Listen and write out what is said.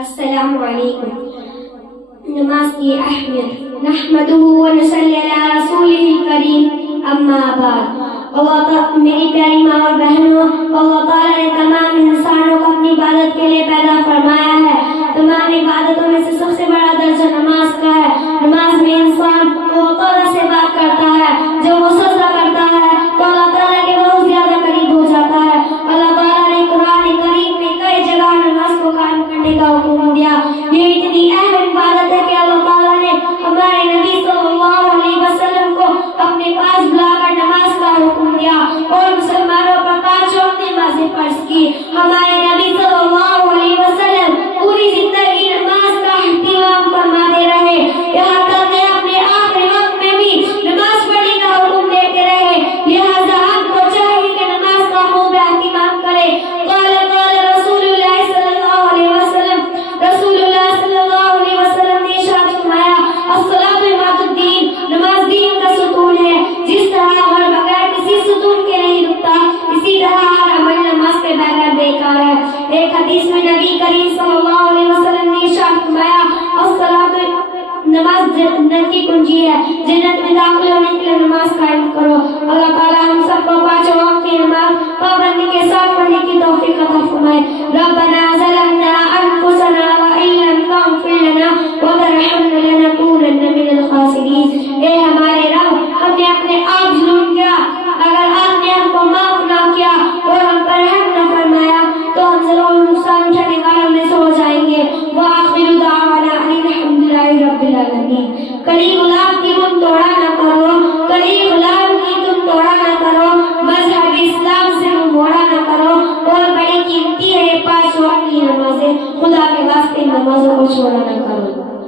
السلام علیکم۔ نماز کی اہمیت، نحمدہ و نصلی علی رسولہ الکریم، اما بعد۔ میری پیاری ماں اور بہنوں، اللہ تعالیٰ نے تمام انسانوں کو اپنی عبادت کے لیے پیدا فرمایا ہے۔ تمام عبادتوں میں سے سب سے بڑا درجہ نماز کا ہے۔ نماز میں انسان اللہ تعالیٰ سے بات کرتا ہے۔ جب وہ سجدہ کرتا ہے تو اللہ تعالیٰ کے بہت زیادہ قریب ہو جاتا ہے۔ اللہ تعالیٰ نے قرآن کریم میں کئی جگہ نماز کو قائم کرنے کا حکم دیا۔ یہ اتنی اہم عبادت ہے کہ اللہ تعالیٰ نے ہمارے نبی صلی اللہ علیہ وسلم کو اپنے پاس بلا کر نماز کا حکم دیا اور مسلمانوں پر 5 وقت نمازیں فرض کی۔ ہمارے نبی صلی اللہ علیہ وسلم پوری زندگی نماز کا اہتمام فرماتے رہے، یہاں تک کہ اپنے آخری وقت میں بھی نماز پڑھنے کا حکم دیتے رہے۔ لہذا ہم کو چاہیے کہ نماز کا خوب اہتمام کرے۔ قال رسول اللہ صلی اللہ علیہ وسلم، رسول اللہ صلی اللہ علیہ وسلم نے ارشاد فرمایا، الصلاۃ عماد الدین، نماز دین کا ستون ہے۔ جس طرح ہر بغیر کسی ستون کے نہیں رکتا، اسی طرح ہر عمل نماز کے بغیر بیکار ہے۔ ایک حدیث میں نبی کریم صلی اللہ علیہ وسلم نے ارشاد فرمایا، الصلاۃ، نماز جنت کی کنجی ہے، جنت میں داخل ہونے کے لیے نماز قائم کرو۔ اللہ تعالیٰ ہم سب کو 5 وقت کی نماز پابندی کے ساتھ پڑھنے کی توفیق عطا فرمائے۔ ربنا ظلمنا انفسنا وان لم تغفر لنا وترحمنا لنكونن من الخاسرین۔ اے ہمارے رب، ہم نے اپنے آپ ظلم کیا، اگر آپ نے ہم کو معاف نہ کیا اور ہم پر رحم نہ فرمایا تو ہم ضرور نقصان اٹھانے والوں میں سے ہو جائیں گے۔ وآخر دعوانا ان الحمد للہ رب العالمین۔ کلی غلام کی تم توڑا نہ کرو، کلی غلام کی تم توڑا نہ کرو، مذہب اسلام سے منہ موڑا نہ کرو، اور بڑی قیمتی ہے 5 وقت کی نمازیں، خدا کے واسطے نمازوں کو چھوڑا نہ کرو۔